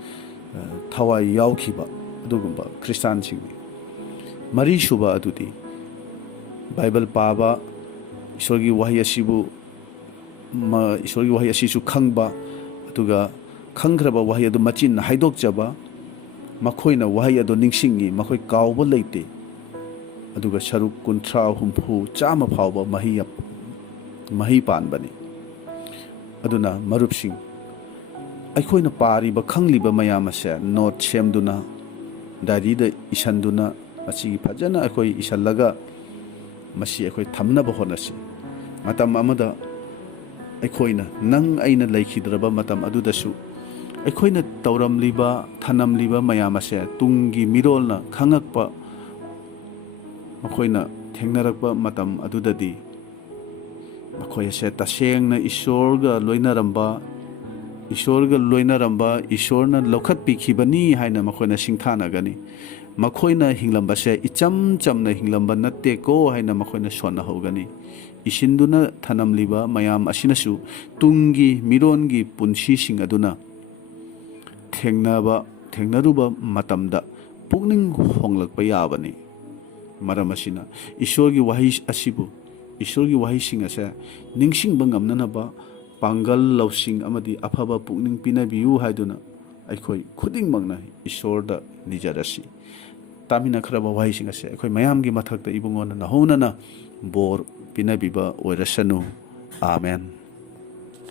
ꯊꯋꯥꯏ ꯌꯥꯎꯈꯤꯕ ꯑꯗꯨꯒꯨꯝꯕ ꯈ꯭ꯔꯤꯁꯇꯥꯟꯁꯤꯡꯅꯤ. ꯃꯔꯤꯁꯨꯕ ꯑꯗꯨꯗꯤ ꯕꯥꯏꯕꯜ ꯄꯥꯕ, ꯏꯁꯣꯔꯒꯤ ꯋꯥꯍꯩ ꯑꯁꯤꯁꯨ ꯈꯪꯕ, ꯑꯗꯨꯒ ꯈꯪꯈ꯭ꯔꯕ ꯋꯥꯍꯩ ꯑꯗꯨ ꯃꯆꯤꯟꯅ ꯍꯥꯏꯗꯣꯛꯆꯕ. ꯃꯈꯣꯏꯅ ꯋꯥꯍꯩ ꯑꯗꯨ ꯅꯤꯡꯁꯤꯡꯉꯤ, ꯃꯈꯣꯏ ꯀꯥꯎꯕ ꯂꯩꯇꯦ. ꯑꯗꯨꯒ ꯁꯔꯨꯛ 50, 60, 100 ꯐꯥꯎꯕ ꯃꯍꯩ ꯄꯥꯟꯕꯅꯤ. ꯑꯗꯨꯅ ꯃꯔꯨꯞꯁꯤꯡ, ꯑꯩꯈꯣꯏꯅ ꯄꯥꯔꯤꯕ ꯈꯪꯂꯤꯕ ꯃꯌꯥꯝ ꯑꯁꯦ ꯅꯣꯠ ꯁꯦꯝꯗꯨꯅ, ꯗꯥꯏꯔꯤꯗ ꯏꯁꯟꯗꯨꯅ, ꯃꯁꯤꯒꯤ ꯐꯖꯅ ꯑꯩꯈꯣꯏ ꯏꯁꯜꯂꯒ ꯃꯁꯤ ꯑꯩꯈꯣꯏ ꯊꯝꯅꯕ ꯍꯣꯠꯅꯁꯤ. ꯃꯇꯝ ꯑꯃꯗ ꯑꯩꯈꯣꯏꯅ ꯑꯩꯅ ꯂꯩꯈꯤꯗ꯭ꯔꯕꯃꯇꯝ ꯑꯗꯨꯗꯁꯨ ꯑꯩꯈꯣꯏꯅ ꯇꯧꯔꯝꯂꯤꯕ, ꯊꯅꯝꯂꯤꯕ ꯃꯌꯥꯝ ꯑꯁꯦ ꯇꯨꯡꯒꯤ ꯃꯤꯔꯣꯜꯅ ꯈꯪꯉꯛꯄ, ꯃꯈꯣꯏꯅ ꯊꯦꯡꯅꯔꯛꯄ ꯃꯇꯝ ꯑꯗꯨꯗꯗꯤ ꯃꯈꯣꯏ ꯑꯁꯦ ꯇꯁꯦꯡꯅ ꯏꯁꯣꯔꯒ ꯂꯣꯏꯅꯔꯝꯕ, ꯏꯁꯣꯔꯅ ꯂꯧꯈꯠꯄꯤꯈꯤꯕꯅꯤ ꯍꯥꯏꯅ ꯃꯈꯣꯏꯅ ꯁꯤꯡꯊꯥꯅꯒꯅꯤ. ꯃꯈꯣꯏꯅ ꯍꯤꯡꯂꯝꯕꯁꯦ ꯏꯆꯝ ꯆꯝꯅ ꯍꯤꯡꯂꯝꯕ ꯅꯠꯇꯦꯀꯣ ꯍꯥꯏꯅ ꯃꯈꯣꯏꯅ ꯁꯣꯟꯅꯍꯧꯒꯅꯤ. ꯏꯁꯤꯟꯗꯨꯅ ꯊꯅꯝꯂꯤꯕ ꯃꯌꯥꯝ ꯑꯁꯤꯅꯁꯨ ꯇꯨꯡꯒꯤ ꯃꯤꯔꯣꯟꯒꯤ ꯄꯨꯟꯁꯤꯁꯤꯡ ꯑꯗꯨꯅ ꯊꯦꯡꯅꯔꯨꯕ ꯃꯇꯝꯗ ꯄꯨꯛꯅꯤꯡ ꯍꯣꯡꯂꯛꯄ ꯌꯥꯕꯅꯤ. ꯃꯔꯝ ꯑꯁꯤꯅ ꯏꯁꯣꯔꯒꯤ ꯋꯥꯍꯩꯁꯤꯡ ꯑꯁꯦ ꯅꯤꯡꯁꯤꯡꯕ ꯉꯝꯅꯅꯕ ꯄꯥꯡꯒꯜ, ꯂꯧꯁꯤꯡ ꯑꯃꯗꯤ ꯑꯐꯕ ꯄꯨꯛꯅꯤꯡ ꯄꯤꯅꯕꯤꯌꯨ ꯍꯥꯏꯗꯨꯅ ꯑꯩꯈꯣই ꯈꯨꯗꯤꯡꯃꯛꯅ ꯏꯁꯣꯔꯗ ꯅꯤꯖꯔꯁꯤ. ꯇꯥꯃꯤꯟꯅꯈ꯭ꯔꯕ ꯋꯥꯍꯩꯁꯤꯡ ꯑꯁꯦ ꯑꯩꯈꯣꯏ ꯃꯌꯥꯝꯒꯤ ꯃꯊꯛꯇ ꯏꯕꯨꯡꯉꯣꯅ ꯅꯍꯧꯅꯅ ꯕꯣꯔ ꯄꯤꯅꯕꯤꯕ ꯑꯣꯏꯔꯁꯅꯨ. ꯑꯥꯃꯦꯟ.